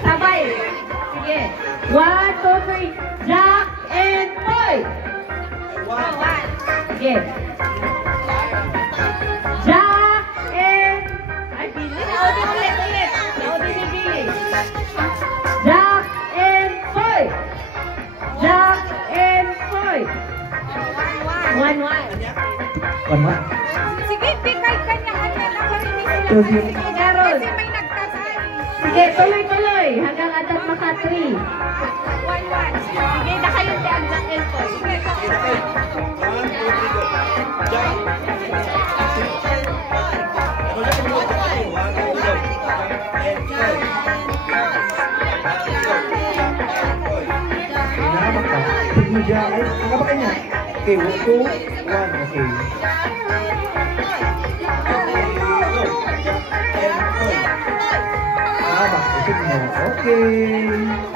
Sabay. Sige. 1, 2, 3. Jack and Poy. Sige. Jack and... Ay, Billy. Ulit. Naudi ni Billy. Jack and Poy. Jack and Poy. 1, 1. Sige, pikay kanya-kanya na karinig sila. Sige, Kasi may nagtatay. sige, tuloy-tuloy. Hanggang atat maka 3. 1-1. Sige, na kayo si Jack and Poy. Sige, Okay, 2, 1, okay. Bakit mo? Okay.